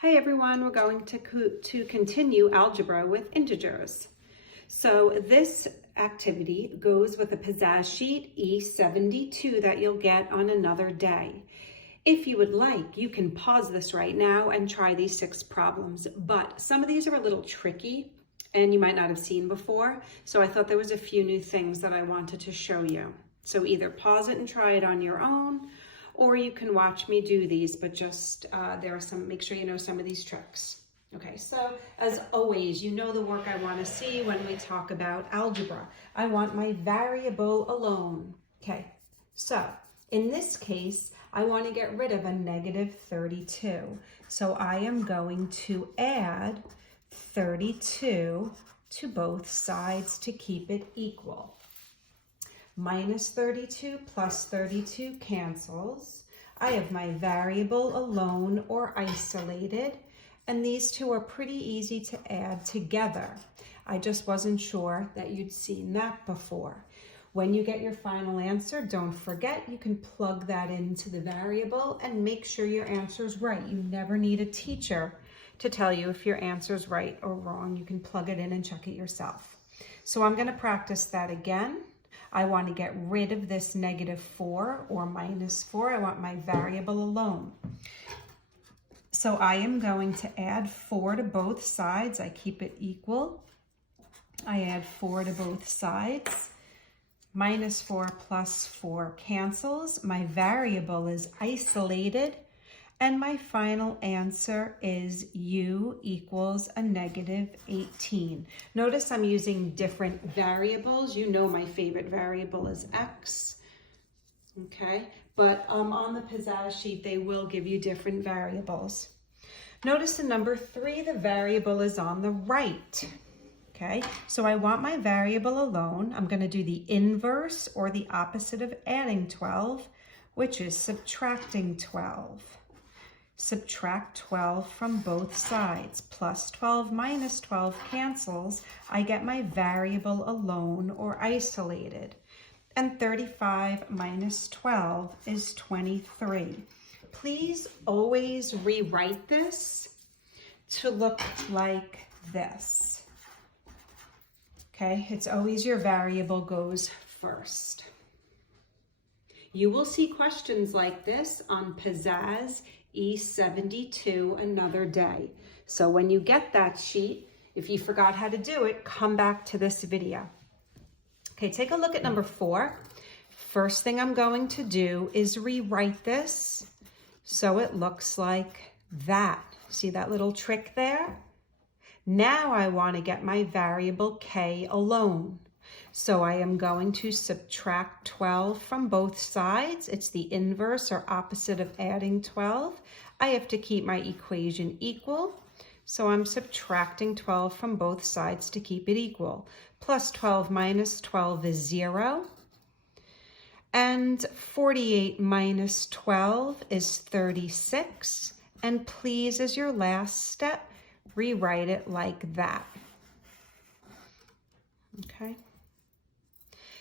Hi everyone, we're going to continue algebra with integers. So this activity goes with a Pizzazz sheet E72 that you'll get on another day. If you would like, you can pause this right now and try these 6 problems, but some of these are a little tricky and you might not have seen before. So I thought there was a few new things that I wanted to show you. So either pause it and try it on your own, or you can watch me do these, but just make sure you know some of these tricks. Okay, so as always, you know the work I want to see when we talk about algebra. I want my variable alone. Okay, so in this case, I want to get rid of a negative 32. So I am going to add 32 to both sides to keep it equal. Minus 32 plus 32 cancels. I have my variable alone or isolated, and these two are pretty easy to add together. I just wasn't sure that you'd seen that before. When you get your final answer, don't forget you can plug that into the variable and make sure your answer's right. You never need a teacher to tell you if your answer's right or wrong. You can plug it in and check it yourself. So I'm going to practice that again. I want to get rid of this negative 4 or minus 4. I want my variable alone. So I am going to add 4 to both sides. I keep it equal. I add 4 to both sides. Minus 4 plus 4 cancels. My variable is isolated. And my final answer is u equals a negative 18. Notice I'm using different variables. You know my favorite variable is x, okay? But on the Pizzazz sheet, they will give you different variables. Notice in number 3, the variable is on the right, okay? So I want my variable alone. I'm going to do the inverse or the opposite of adding 12, which is subtracting 12. Subtract 12 from both sides. Plus 12 minus 12 cancels. I get my variable alone or isolated. And 35 minus 12 is 23. Please always rewrite this to look like this. Okay, it's always your variable goes first. You will see questions like this on Pizzazz E72 another day. So when you get that sheet, if you forgot how to do it, come back to this video. Okay, take a look at number 4. First thing I'm going to do is rewrite this so it looks like that. See that little trick there? Now I want to get my variable k alone. So I am going to subtract 12 from both sides. It's the inverse or opposite of adding 12. I have to keep my equation equal. So I'm subtracting 12 from both sides to keep it equal. Plus 12 minus 12 is 0. And 48 minus 12 is 36. And please, as your last step, rewrite it like that. Okay.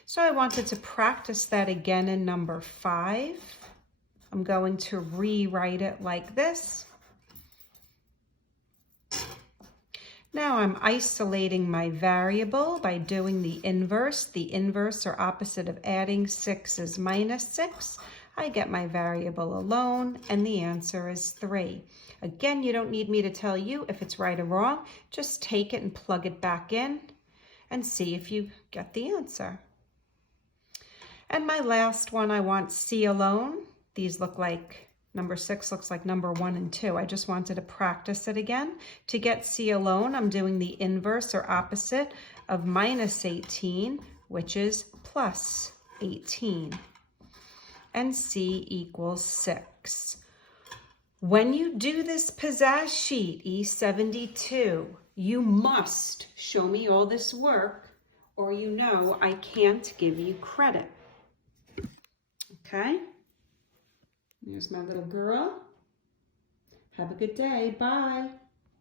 So I wanted to practice that again in number 5. I'm going to rewrite it like this. Now I'm isolating my variable by doing the inverse. The inverse or opposite of adding 6 is minus 6. I get my variable alone, and the answer is 3. Again, you don't need me to tell you if it's right or wrong. Just take it and plug it back in and see if you get the answer. And my last one, I want C alone. These look like, number 6 looks like number 1 and 2. I just wanted to practice it again. To get C alone, I'm doing the inverse or opposite of minus 18, which is plus 18. And C equals 6. When you do this Pizzazz sheet, E72, you must show me all this work, or you know I can't give you credit. Okay, there's my little girl. Have a good day. Bye.